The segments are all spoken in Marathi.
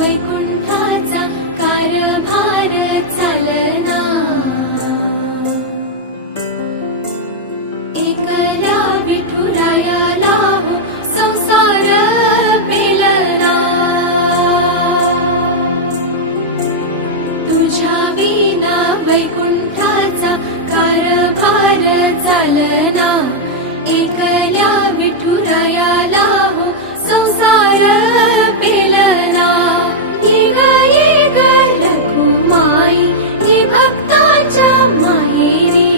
वैकुंठाचा कारभार चालना। एकल्या विठुरायाला हो संसार पेलना। तुझ्या विना वैकुंठाचा कारभार चालना। एकल्या विठुरायाला हो संसार पेलना। ये ग रखुमाई ये भक्ताच्या माहेरी।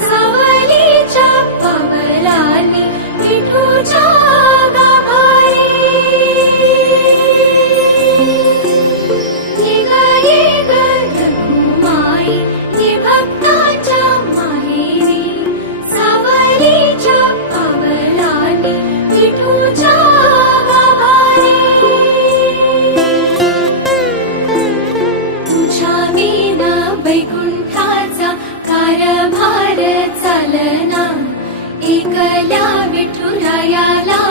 सावलीच्या पावलांनी विठूच्या गाभारी। ये ग रखुमाई ये भक्ताच्या माहेरी। सावलीच्या पावलांनी विठूच्या गाभारी। तुझ्या विना वैकुंठाचा कारभार चालना। एकल्या विठुरायाला